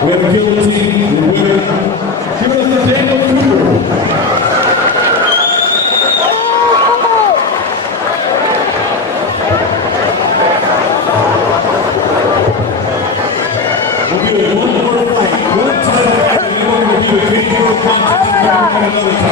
We have a guillotine, the winner. Give us the Daniel Cooper. We'll give it one more fight, one title fight, and then we're going to do a video contest.